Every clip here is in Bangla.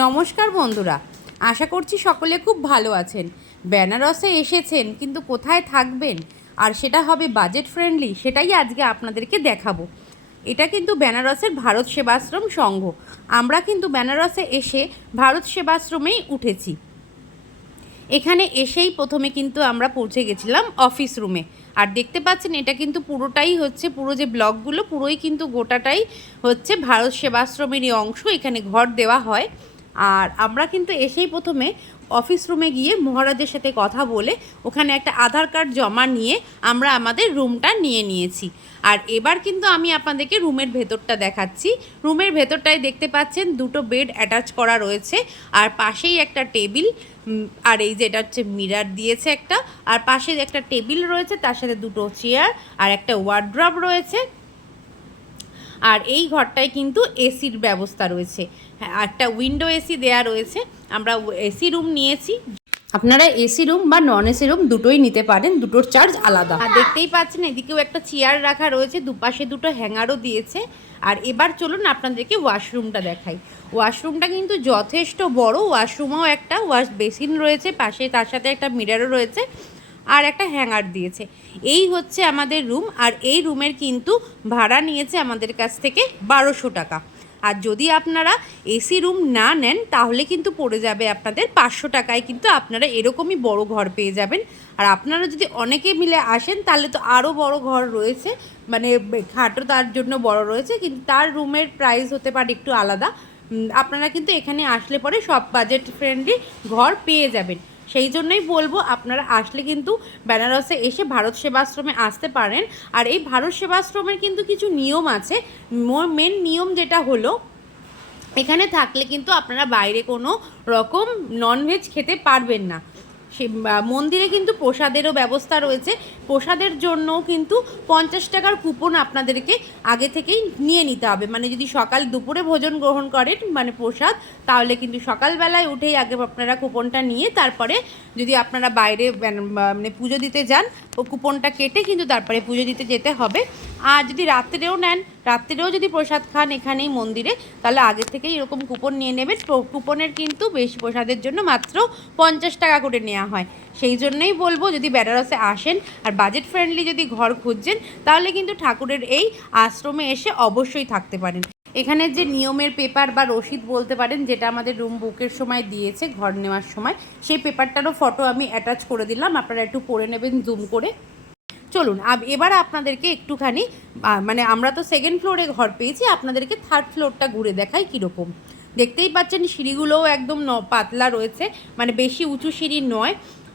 নমস্কার বন্ধুরা, আশা করছি সকলে খুব ভালো আছেন। বেনারসে এসেছেন, কিন্তু কোথায় থাকবেন? আর সেটা হবে বাজেট ফ্রেন্ডলি সেটাই আজকে আপনাদেরকে দেখাবো। এটা কিন্তু বেনারসের ভারত সেবাশ্রম সংঘ। আমরা কিন্তু বেনারসে এসে ভারত সেবাশ্রমেই উঠেছি। এখানে এসেই প্রথমে কিন্তু আমরা পৌঁছে গেছিলাম অফিস রুমে আর দেখতে পাচ্ছেন, এটা কিন্তু পুরোটাই হচ্ছে, পুরো যে ব্লকগুলো, পুরোই কিন্তু গোটাটাই হচ্ছে ভারত সেবাশ্রমেরই অংশ। এখানে ঘর দেওয়া হয়। আর আমরা কিন্তু এসেই প্রথমে অফিস রুমে গিয়ে মহারাজের সাথে কথা বলে ওখানে একটা আধার কার্ড জমা নিয়ে আমরা আমাদের রুমটা নিয়ে নিয়েছি। আর এবার কিন্তু আমি আপনাদেরকে রুমের ভেতরটা দেখাচ্ছি। রুমের ভেতরটায় দেখতে পাচ্ছেন দুটো বেড অ্যাটাচ করা রয়েছে। আর পাশেই একটা টেবিল আর এই যে এটা হচ্ছে মিরার দিয়েছে একটা। আর পাশে একটা টেবিল রয়েছে, তার সাথে দুটো চেয়ার আর একটা ওয়ার্ড্রপ রয়েছে। আর এই ঘরটায় কিন্তু এসির ব্যবস্থা রয়েছে। হ্যাঁ একটা উইন্ডো এসি দেয়া রয়েছে। আমরা এসি রুম নিয়েছি। আপনারা এসি রুম বা নন এসি রুম দুটোই নিতে পারেন দুটোর চার্জ আলাদা। আর দেখতেই পাচ্ছেন এদিকেও একটা চেয়ার রাখা রয়েছে দুপাশে দুটো হ্যাঙ্গারও দিয়েছে। আর এবার চলুন আপনাদেরকে ওয়াশরুমটা দেখাই। ওয়াশরুমটা কিন্তু যথেষ্ট বড় ওয়াশরুমও একটা ওয়াশ বেসিন রয়েছে পাশে তার সাথে একটা মিরারও রয়েছে। আর একটা হ্যাঙ্গার দিয়েছে। এই হচ্ছে আমাদের রুম, আর এই রুমের কিন্তু ভাড়া নিয়েছে আমাদের কাছ থেকে বারোশো টাকা। আর যদি আপনারা এসি রুম না নেন, তাহলে কিন্তু পড়ে যাবে আপনাদের পাঁচশো টাকায়, কিন্তু আপনারা এরকমই বড় ঘর পেয়ে যাবেন। আর আপনারা যদি অনেকে মিলে আসেন, তাহলে তো আরও বড় ঘর রয়েছে। মানে খাটও তার জন্য বড় রয়েছে, কিন্তু তার রুমের প্রাইস হতে পারে একটু আলাদা। আপনারা কিন্তু এখানে আসলে পরে সব বাজেট ফ্রেন্ডলি ঘর পেয়ে যাবেন। সেই জন্যই বলব, আপনারা আসলে কিন্তু বেনারসে এসে ভারত সেবাশ্রমে আসতে পারেন। আর এই ভারত সেবাশ্রমের কিন্তু কিছু নিয়ম আছে। মেন নিয়ম যেটা হলো, এখানে থাকলে কিন্তু আপনারা বাইরে কোনো রকম ননভেজ খেতে পারবেন না। সে মন্দিরে কিন্তু প্রসাদেরও ব্যবস্থা রয়েছে। প্রসাদের জন্য কিন্তু পঞ্চাশ টাকার কুপন আপনাদেরকে আগে থেকেই নিয়ে নিতে হবে। মানে যদি সকাল দুপুরে ভোজন গ্রহণ করেন মানে প্রসাদ, তাহলে কিন্তু সকালবেলায় উঠেই আগে আপনারা কুপনটা নিয়ে তারপরে যদি আপনারা বাইরে মানে মানে পুজো দিতে যান, ও কুপনটা কেটে কিন্তু তারপরে পুজো দিতে যেতে হবে। আর যদি রাত্রেও নেন রাত্রেও যদি প্রসাদ খান এখানেই মন্দিরে, তাহলে আগে থেকেই এরকম কুপন নিয়ে নেবেন। কুপনের কিন্তু বেশি প্রসাদের জন্য মাত্র পঞ্চাশ টাকা করে নেওয়া হয়। সেই জন্যই বলব, যদি বেনারসে আসেন আর বাজেট ফ্রেন্ডলি যদি ঘর খুঁজছেন, তাহলে কিন্তু ঠাকুরের এই আশ্রমে এসে অবশ্যই থাকতে পারেন। এখানে যে নিয়মের পেপার বা রসিদ বলতে পারেন, যেটা আমাদের রুম বুকের সময় দিয়েছে, ঘর নেওয়ার সময়, সেই পেপারটারও ফটো আমি অ্যাটাচ করে দিলাম। আপনারা একটু পড়ে নেবেন জুম করে। চলুন এবার আপনাদেরকে একটুখানি মানে আমরা তো সেকেন্ড ফ্লোরে ঘর পেয়েছি, আপনাদেরকে থার্ড ফ্লোরটা ঘুরে দেখাই কীরকম। দেখতেই পাচ্ছেন, সিঁড়িগুলোও একদম ন- পাতলা রয়েছে মানে বেশি উঁচু সিঁড়ি নয়।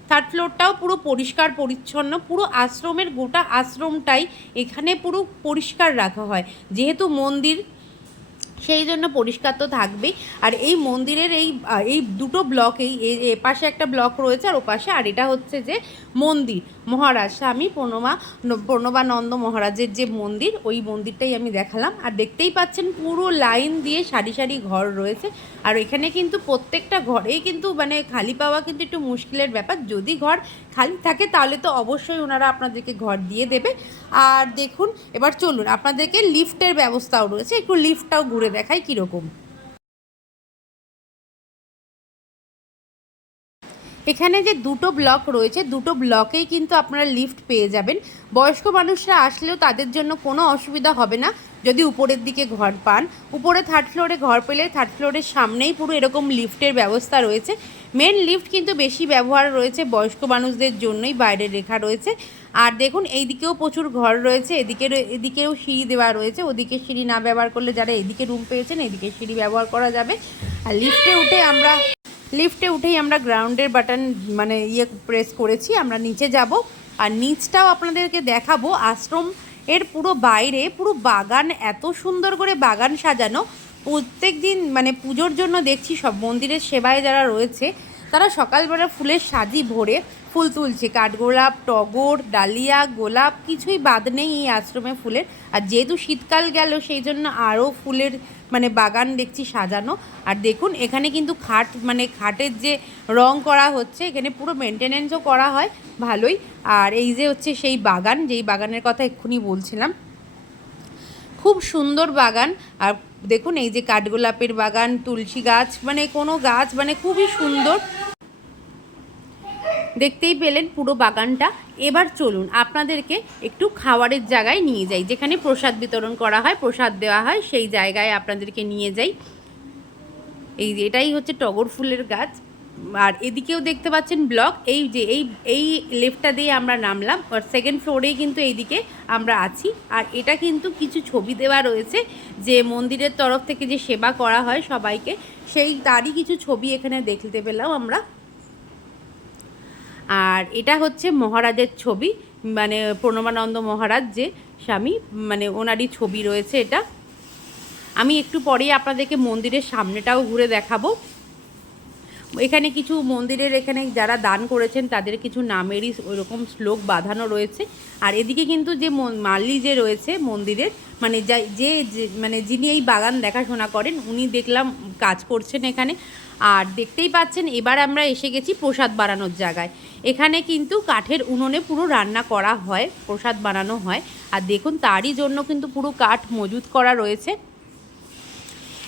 থার্ড ফ্লোরটাও পুরো পরিষ্কার, পরিচ্ছন্ন, পুরো আশ্রমের গোটা আশ্রমটাই এখানে পুরো পরিষ্কার রাখা হয়। যেহেতু মন্দির, সেই জন্য পরিষ্কার তো থাকবেই। আর এই মন্দিরের এই এই দুটো ব্লকেই এ- এ পাশে একটা ব্লক রয়েছে, আর ওপাশে, আর এটা হচ্ছে যে মন্দির। মহারাজ, স্বামী প্রণবা ন- প্রণবানন্দ মহারাজের যে মন্দির, ওই মন্দিরটাই আমি দেখালাম। আর দেখতেই পাচ্ছেন পুরো লাইন দিয়ে সারি সারি ঘর রয়েছে। আর এখানে কিন্তু প্রত্যেকটা ঘরেই কিন্তু মানে খালি পাওয়া কিন্তু একটু মুশকিলের ব্যাপার। যদি ঘর খালি থাকে তাহলে তো অবশ্যই ওনারা আপনাদেরকে ঘর দিয়ে দেবে। আর দেখুন, এবার চলুন, আপনাদেরকে লিফটের ব্যবস্থাও রয়েছে। একটু লিফটটাও ঘুরে দেখাই কীরকম। এখানে যে দুটো ব্লক রয়েছে, দুটো ব্লকেই কিন্তু আপনারা লিফট পেয়ে যাবেন। বয়স্ক মানুষরা আসলেও তাদের জন্য কোনো অসুবিধা হবে না, যদি উপরের দিকে ঘর পান। উপরে থার্ড ফ্লোরে ঘর পেলে থার্ড ফ্লোরের সামনেই পুরো এরকম লিফটের ব্যবস্থা রয়েছে। মেন লিফট কিন্তু বেশি ব্যবহার রয়েছে বয়স্ক মানুষদের জন্যই বাইরে রেখা রয়েছে। আর দেখুন, এইদিকেও প্রচুর ঘর রয়েছে, এদিকে এদিকেও সিঁড়ি দেওয়া রয়েছে। ওদিকে সিঁড়ি না ব্যবহার করলে যারা এদিকে রুম পেয়েছেন, এদিকে সিঁড়ি ব্যবহার করা যাবে। আর লিফটে উঠে আমরা লিফটে উঠেই আমরা গ্রাউন্ডের বাটন মানে ইয়ে প্রেস করেছি, আমরা নিচে যাব। আর নিচটাও আপনাদেরকে দেখাবো। আশ্রম এর পুরো বাইরে, পুরো বাগান, এত সুন্দর করে বাগান সাজানো। প্রত্যেক দিন মানে পুজোর জন্য দেখছি সব মন্দিরের সেবায় যারা রয়েছে, তারা সকালবেলা ফুলের সাজি ভরে ফুল তুলছে। কাঠগোলাপ, টগর, ডালিয়া, গোলাপ, কিছুই বাদ নেই এই আশ্রমে ফুলের। আর যেহেতু শীতকাল গেল, সেই জন্য আরও ফুলের মানে বাগান দেখছি সাজানো। আর দেখুন, এখানে কিন্তু খাট মানে খাটের যে রং করা হচ্ছে, এখানে পুরো মেনটেনেন্সও করা হয়, ভালোই। আর এই যে হচ্ছে সেই বাগান, যেই বাগানের কথা এক্ষুনি বলছিলাম। খুব সুন্দর বাগান। আর দেখুন, এই যে কাঠগোলাপের বাগান, তুলসী গাছ মানে কোনো গাছ মানে খুবই সুন্দর। দেখতেই পেলেন পুরো বাগানটা। এবার চলুন, আপনাদেরকে একটু খাওয়ারের জায়গায় নিয়ে যাই। যেখানে প্রসাদ বিতরণ করা হয়, প্রসাদ দেওয়া হয়, সেই জায়গায় আপনাদেরকে নিয়ে যাই। এই এটাই হচ্ছে টগর ফুলের গাছ। আর এদিকেও দেখতে পাচ্ছেন ব্লক। এই যে, এই এই লেফটটা দিয়ে আমরা নামলাম, আর সেকেন্ড ফ্লোরেই কিন্তু এইদিকে আমরা আছি। আর এটা কিন্তু কিছু ছবি দেওয়া রয়েছে, যে মন্দিরের তরফ থেকে যে সেবা করা হয় সবাইকে, সেই তারই কিছু ছবি এখানে দেখতে পেলাম আমরা। আর এটা হচ্ছে মহারাজের ছবি মানে প্রণবানন্দ মহারাজ যে স্বামী মানে ওনারই ছবি রয়েছে এটা। আমি একটু পরেই আপনাদেরকে মন্দিরের সামনেটাও ঘুরে দেখাবো। এখানে কিছু মন্দিরের এখানে যারা দান করেছেন, তাদের কিছু নামেরই ওইরকম শ্লোক বাঁধানো রয়েছে। আর এদিকে কিন্তু যে মন- মালি যে রয়েছে মন্দিরের মানে যে, যে- মানে যিনি এই বাগান দেখাশোনা করেন, উনি দেখলাম কাজ করছেন এখানে। আর দেখতেই পাচ্ছেন, এবার আমরা এসে গেছি প্রসাদ বানানোর জায়গায়। এখানে কিন্তু কাঠের উনুনে পুরো রান্না করা হয়, প্রসাদ বানানো হয়। আর দেখুন, তারই জন্য কিন্তু পুরো কাঠ মজুত করা রয়েছে।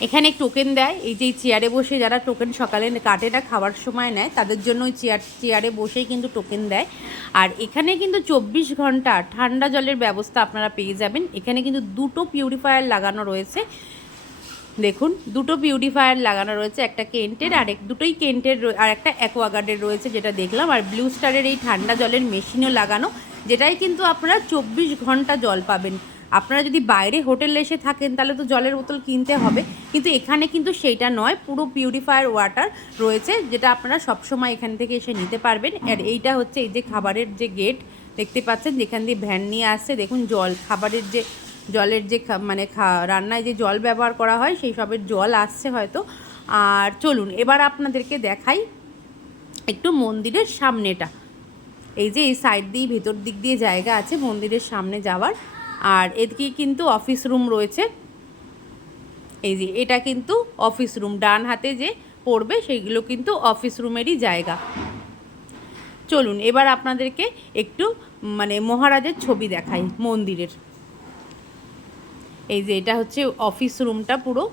এখানে টোকেন দেয়, এই যে চেয়ারে বসে যারা টোকেন সকালে কাটে না খাওয়ার সময় নেয়, তাদের জন্য ওই চেয়ার, চেয়ারে বসেই কিন্তু টোকেন দেয়। আর এখানে কিন্তু চব্বিশ ঘণ্টা ঠান্ডা জলের ব্যবস্থা আপনারা পেয়ে যাবেন। এখানে কিন্তু দুটো পিউরিফায়ার লাগানো রয়েছে। দেখুন, দুটো পিউরিফায়ার লাগানো রয়েছে, একটা কেন্টের আর এক দুটোই কেন্টের আর একটা অ্যাকোয়াগার্ডের রয়েছে যেটা দেখলাম। আর ব্লু স্টারের এই ঠান্ডা জলের মেশিনও লাগানো, যেটাই কিন্তু আপনারা চব্বিশ ঘণ্টা জল পাবেন। আপনারা যদি বাইরে হোটেলে এসে থাকেন, তাহলে তো জলের বোতল কিনতে হবে। কিন্তু এখানে কিন্তু সেইটা নয়, পুরো পিউরিফায়ার ওয়াটার রয়েছে, যেটা আপনারা সবসময় এখান থেকে এসে নিতে পারবেন। আর এইটা হচ্ছে এই যে খাবারের যে গেট দেখতে পাচ্ছেন, যেখান দিয়ে ভ্যান নিয়ে আসছে। দেখুন, জল, খাবারের যে জলের যে মানে রান্নায় যে জল ব্যবহার করা হয়, সেই সবের জল আসছে হয়তো। আর চলুন, এবার আপনাদেরকে দেখাই একটু মন্দিরের সামনেটা। এই যে এই সাইড দিয়ে ভেতর দিক দিয়ে জায়গা আছে মন্দিরের সামনে যাওয়ার। আর এদিকে কিন্তু অফিস রুম রয়েছে। এই যে এটা কিন্তু অফিস রুম ডান হাতে যে পড়বে সেইগুলো কিন্তু অফিস রুমেরই জায়গা। চলুন, এবার আপনাদেরকে একটু মানে মহারাজের ছবি দেখাই মন্দিরের। এই যে এটা হচ্ছে অফিস রুমটা পুরো।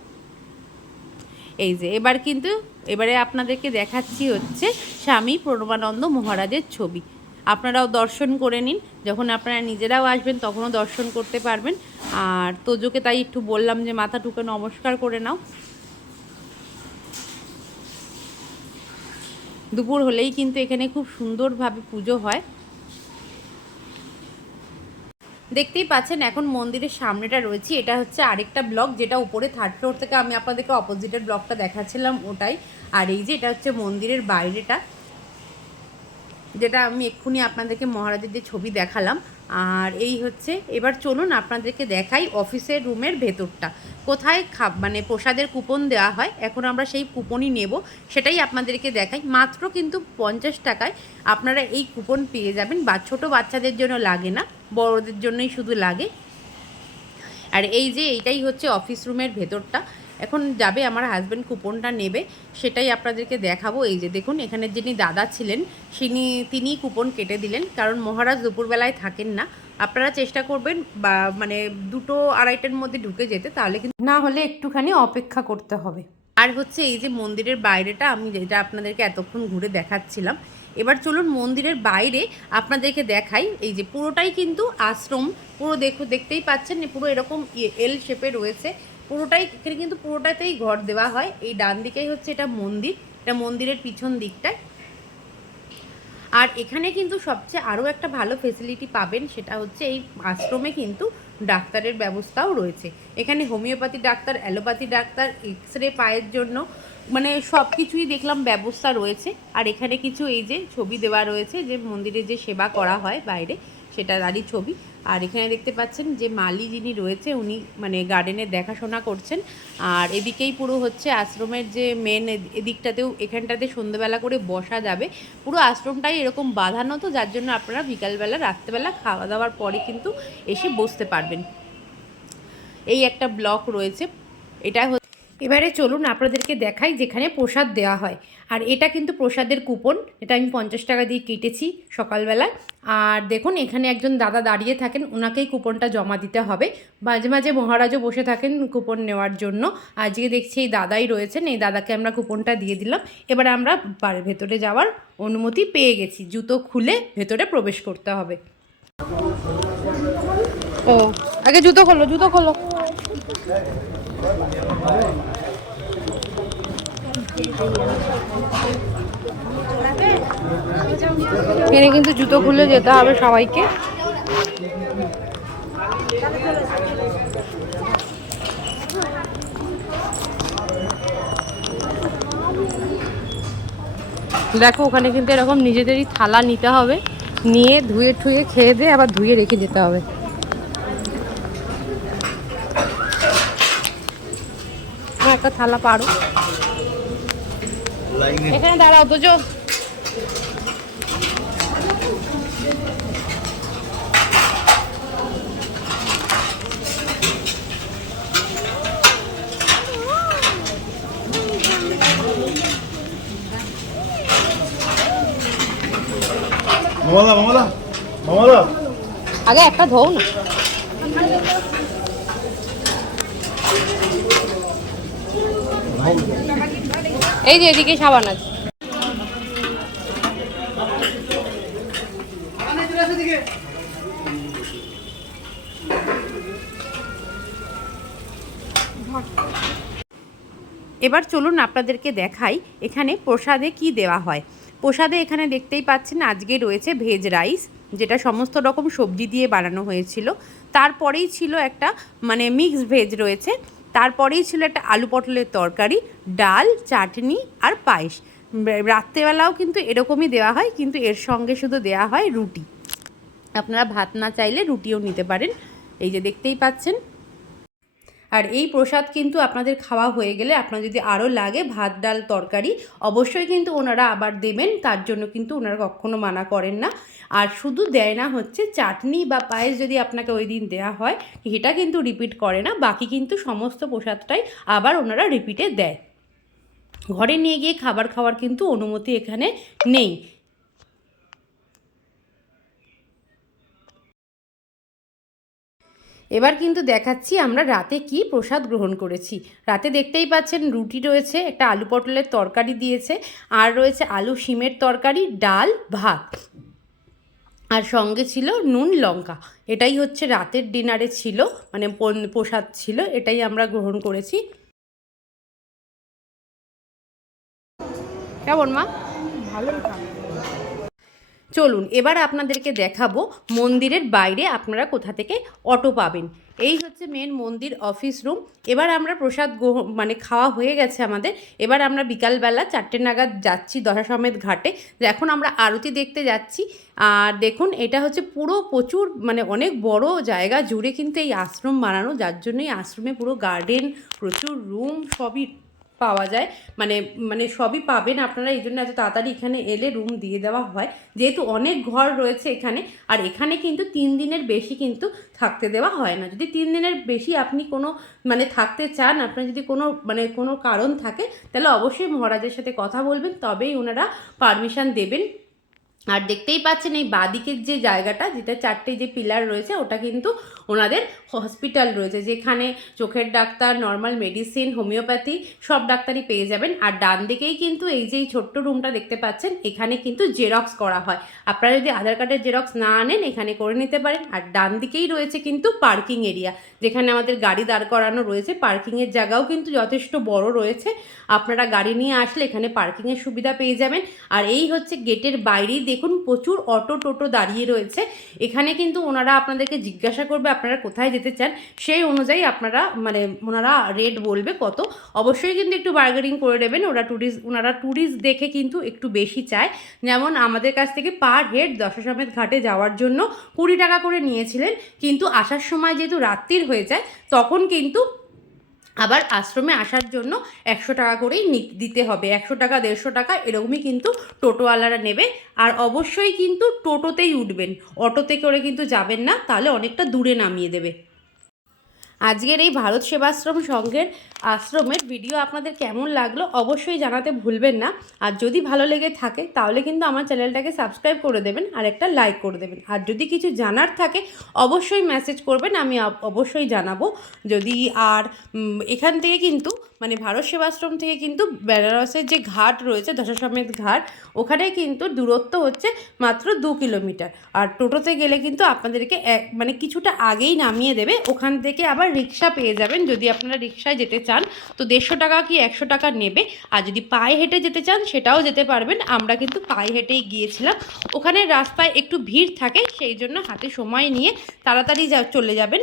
এই যে, এবার কিন্তু, এবারে আপনাদেরকে দেখাচ্ছি হচ্ছে স্বামী প্রণবানন্দ মহারাজের ছবি। আপনারাও দর্শন করে নিন। যখন আপনারা নিজেরাও আসবেন, তখনও দর্শন করতে পারবেন। আর তোজোকে তাই একটু বললাম যে মাথাটুকে নমস্কার করে নাও। দুপুর হলেই কিন্তু এখানে খুব সুন্দরভাবে পুজো হয়। দেখতেই পাচ্ছেন, এখন মন্দিরের সামনেটা রয়েছে। এটা হচ্ছে আরেকটা ব্লক যেটা উপরে থার্ড ফ্লোর থেকে আমি আপনাদেরকে অপোজিটের ব্লকটা দেখাচ্ছিলাম ওটাই। আর এই যে এটা হচ্ছে মন্দিরের বাইরেটা। যেটা আমি এক্ষুনি আপনাদেরকে মহারাজের যে ছবি দেখালাম। আর এই হচ্ছে, এবার চলুন আপনাদেরকে দেখাই অফিসের রুমের ভেতরটা। কোথায় খা মানে প্রসাদের কুপন দেওয়া হয়, এখন আমরা সেই কুপনই নেব, সেটাই আপনাদেরকে দেখাই। মাত্র কিন্তু পঞ্চাশ টাকায় আপনারা এই কুপন পেয়ে যাবেন। বা ছোটো বাচ্চাদের জন্য লাগে না, বড়দের জন্যই শুধু লাগে। আর এই যে, এইটাই হচ্ছে অফিস রুমের ভেতরটা। এখন যাবে আমার হাজব্যান্ড কুপনটা নেবে সেটাই আপনাদেরকে দেখাবো। এই যে দেখুন এখানে যিনি দাদা ছিলেন তিনি তিনি কুপন কেটে দিলেন কারণ মহারাজ দুপুরবেলায় থাকেন না। আপনারা চেষ্টা করবেন বা মানে দুটো আড়াইটার মধ্যে ঢুকে যেতে তাহলে কিন্তু না হলে একটুখানি অপেক্ষা করতে হবে। আর হচ্ছে এই যে মন্দিরের বাইরেটা আমি যেটা আপনাদেরকে এতক্ষণ ঘুরে দেখাচ্ছিলাম। এবার চলুন মন্দিরের বাইরে আপনাদেরকে দেখাই। এই যে পুরোটাই কিন্তু আশ্রম পুরো দেখো দেখতেই পাচ্ছেন পুরো এরকম এল শেপে রয়েছে। পুরোটাই, এখানে কিন্তু পুরোটাতেই ঘর দেওয়া হয়। এই ডান দিকেই হচ্ছে এটা মন্দির। এটা মন্দিরের পিছন দিকটায়। আর এখানে কিন্তু সবচেয়ে আরও একটা ভালো ফেসিলিটি পাবেন, সেটা হচ্ছে এই আশ্রমে কিন্তু ডাক্তারের ব্যবস্থাও রয়েছে। এখানে homeopathy doctor, allopathy doctor X ray পায়ের জন্য মানে সব কিছুই দেখলাম ব্যবস্থা রয়েছে। আর এখানে কিছু এই যে ছবি দেওয়া রয়েছে যে মন্দিরে যে সেবা করা হয় বাইরে সেটা তারই ছবি। আর এখানে দেখতে পাচ্ছেন যে মালি যিনি রয়েছে, উনি মানে গার্ডেনের দেখাশোনা করছেন। আর এদিকেই পুরো হচ্ছে আশ্রমের যে মেন এদিকটাতেও এখানটাতে সন্ধ্যেবেলা করে বসা যাবে। পুরো আশ্রমটাই এরকম বাঁধানো তো, যার জন্য আপনারা বিকালবেলা, রাত্রেবেলা খাওয়া দাওয়ার পরে কিন্তু এসে বসতে পারবেন। এই একটা ব্লক রয়েছে। এটা এবারে চলুন আপনাদেরকে দেখাই যেখানে প্রসাদ দেওয়া হয়। আর এটা কিন্তু প্রসাদের কুপন, এটা আমি পঞ্চাশ টাকা দিয়ে কেটেছি সকালবেলায়। আর দেখুন, এখানে একজন দাদা দাঁড়িয়ে থাকেন ওনাকেই কুপনটা জমা দিতে হবে। মাঝে মাঝে মহারাজও বসে থাকেন কুপন নেওয়ার জন্য। আজকে দেখছি এই দাদাই রয়েছেন, এই দাদাকে আমরা কুপনটা দিয়ে দিলাম। এবার আমরা ভেতরে যাওয়ার অনুমতি পেয়ে গেছি। জুতো খুলে ভেতরে প্রবেশ করতে হবে। ও, আগে জুতো খোলো জুতো খোলো। এখানে কিন্তু জুতো খুলে যেতে হবে সবাইকে। দেখো, ওখানে কিন্তু এরকম নিজেদেরই থালা নিতে হবে। নিয়ে ধুয়ে ঠুয়ে খেয়ে দিয়ে আবার ধুয়ে রেখে যেতে হবে। একটা থালা পারো। এখানে দাঁড়াও মামাদা আগে একটা ধোও না। এই যে এদিকে সাবান আছে। এবার চলুন আপনাদেরকে দেখাই এখানে প্রসাদে কি দেওয়া হয়। প্রসাদে এখানে দেখতেই পাচ্ছেন আজকে রয়েছে ভেজ রাইস, যেটা সমস্ত রকম সবজি দিয়ে বানানো হয়েছিল। তারপরেই ছিল একটা মানে মিক্স ভেজ রয়েছে। তারপরেই ছিল একটা আলু পটলের তরকারি, ডাল, চাটনি আর পায়েস। রাত্রেবেলাও কিন্তু এরকমই দেওয়া হয়, কিন্তু এর সঙ্গে শুধু দেওয়া হয় রুটি। আপনারা ভাত না চাইলে রুটিও নিতে পারেন। এই যে দেখতেই পাচ্ছেন আর এই প্রসাদ কিন্তু আপনাদের খাওয়া হয়ে গেলে আপনার যদি আরও লাগে ভাত, ডাল, তরকারি, অবশ্যই কিন্তু ওনারা আবার দেবেন। তার জন্য কিন্তু ওনারা কখনো মানা করেন না। আর শুধু দেয় না হচ্ছে চাটনি বা পায়েস যদি আপনাকে ওই দিন দেওয়া হয় সেটা কিন্তু রিপিট করে না। বাকি কিন্তু সমস্ত প্রসাদটাই আবার ওনারা রিপিটে দেয়। ঘরে নিয়ে গিয়ে খাবার খাওয়ার কিন্তু অনুমতি এখানে নেই। এবার কিন্তু দেখাচ্ছি আমরা রাতে কি প্রসাদ গ্রহণ করেছি। রাতে দেখতেই পাচ্ছেন রুটি রয়েছে, একটা আলু পটলের তরকারি দিয়েছে, আর রয়েছে আলু শিমের তরকারি, ডাল, ভাত। আর সঙ্গে ছিল নুন, লঙ্কা। এটাই হচ্ছে রাতের ডিনারে ছিল মানে প্রসাদ ছিল, এটাই আমরা গ্রহণ করেছি। কেমন মা? খাবে। চলুন, এবার আপনাদেরকে দেখাবো মন্দিরের বাইরে আপনারা কোথা থেকে অটো পাবেন। এই হচ্ছে মেন মন্দির অফিস রুম এবার আমরা প্রসাদ মানে খাওয়া হয়ে গেছে আমাদের। এবার আমরা বিকালবেলা চারটে নাগাদ যাচ্ছি দশা সমেত ঘাটে এখন আমরা আরতি দেখতে যাচ্ছি। আর দেখুন, এটা হচ্ছে পুরো প্রচুর মানে অনেক বড় জায়গা জুড়ে কিন্তু এই আশ্রম বানানো। যার জন্য এই আশ্রমে পুরো গার্ডেন প্রচুর রুম সবই পাওয়া যায়। মানে মানে সবই পাবেন আপনারা, এই জন্য এত তাড়াতাড়ি এখানে এলে রুম দিয়ে দেওয়া হয়। যেহেতু অনেক ঘর রয়েছে এখানে, আর এখানে কিন্তু তিন দিনের বেশি কিন্তু থাকতে দেওয়া হয় না। যদি তিন দিনের বেশি আপনি কোনো মানে থাকতে চান, আপনার যদি কোনো মানে কোনো কারণ থাকে, তাহলে অবশ্যই মহারাজের সাথে কথা বলবেন, তবেই ওনারা পারমিশন দেবেন। আর দেখতেই পাচ্ছেন এই বাদিকের যে জায়গাটা, যেটা চারটে যে পিলার রয়েছে, ওটা কিন্তু ওনাদের হসপিটাল রয়েছে, যেখানে চোখের ডাক্তার নর্মাল মেডিসিন হোমিওপ্যাথি সব ডাক্তারই পেয়ে যাবেন। আর ডান দিকেই কিন্তু এই যে এই ছোট্ট রুমটা দেখতে পাচ্ছেন, এখানে কিন্তু জেরক্স করা হয়। আপনারা যদি আধার কার্ডের জেরক্স না আনেন, এখানে করে নিতে পারেন। আর ডান দিকেই রয়েছে কিন্তু পার্কিং এরিয়া যেখানে আমাদের গাড়ি দাঁড় করানো রয়েছে। পার্কিংয়ের জায়গাও কিন্তু যথেষ্ট বড় রয়েছে। আপনারা গাড়ি নিয়ে আসলে এখানে পার্কিংয়ের সুবিধা পেয়ে যাবেন। আর এই হচ্ছে গেটের বাইরেই দেখুন, প্রচুর অটো টোটো দাঁড়িয়ে রয়েছে। এখানে কিন্তু ওনারা আপনাদেরকে জিজ্ঞাসা করবে, আপনারা কোথায় যেতে চান? সেই অনুযায়ী আপনারা মানে ওনারা রেট বলবে কত। অবশ্যই কিন্তু একটু বার্গেনিং করে নেবেন। ওরা ট্যুরিস্ট ওনারা ট্যুরিস্ট দেখে কিন্তু একটু বেশি চায়। যেমন আমাদের কাছ থেকে পার হেড দশাসমেত ঘাটে যাওয়ার জন্য কুড়ি টাকা করে নিয়েছিলেন। কিন্তু আসার সময় যেহেতু রাত্রির হয়ে যায়, তখন কিন্তু আবার আশ্রমে আসার জন্য একশো টাকা করেই দিতে হবে। একশো টাকা, দেড়শো টাকা এরকমই কিন্তু টোটোওয়ালারা নেবে। আর অবশ্যই কিন্তু টোটোতেই উঠবেন। অটোতে করে কিন্তু যাবেন না, তাহলে অনেকটা দূরে নামিয়ে দেবে। আজকের এই ভারত সেবাশ্রম সংঘের আশ্রমের ভিডিও আপনাদের কেমন লাগল অবশ্যই জানাতে ভুলবেন না। আর যদি ভালো লেগে থাকে, তাহলে কিন্তু আমার চ্যানেলটাকে সাবস্ক্রাইব করে দেবেন আর একটা লাইক করে দেবেন। আর যদি কিছু জানার থাকে, অবশ্যই মেসেজ করবেন, আমি অবশ্যই জানাব। যদি আর এখান থেকে কিন্তু মানে ভারত সেবাশ্রম থেকে কিন্তু বেনারসের যে ঘাট রয়েছে, দশাশ্বমেধ ঘাট, ওখানে কিন্তু দূরত্ব হচ্ছে মাত্র দু কিলোমিটার। আর টোটোতে গেলে কিন্তু আপনাদেরকে এক মানে কিছুটা আগেই নামিয়ে দেবে, ওখান থেকে আবার রিক্সা পেয়ে যাবেন যদি আপনারা রিক্সায় যেতে চান। তো দেড়শো টাকা কি একশো টাকা নেবে। আর যদি পায়ে হেঁটে যেতে চান সেটাও যেতে পারবেন। আমরা কিন্তু পায়ে হেঁটেই গিয়েছিলাম। ওখানে রাস্তায় একটু ভিড় থাকে, সেই জন্য হাতে সময় নিয়ে তাড়াতাড়ি চলে যাবেন।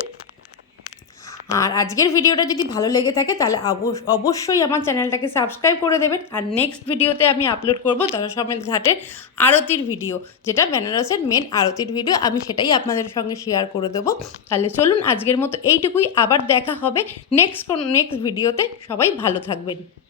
আর আজকের ভিডিওটা যদি ভালো লেগে থাকে, তাহলে অবশ- অবশ্যই আমার চ্যানেলটাকে সাবস্ক্রাইব করে দেবেন। আর নেক্সট ভিডিওতে আমি আপলোড করব দশসমেত ঘাটের আরতির ভিডিও, যেটা বেনারসের মেন আরতির ভিডিও। আমি সেটাই আপনাদের সঙ্গে শেয়ার করে দেবো। তাহলে চলুন আজকের মতো এইটুকুই। আবার দেখা হবে নেক্সট নেক্সট ভিডিওতে। সবাই ভালো থাকবেন।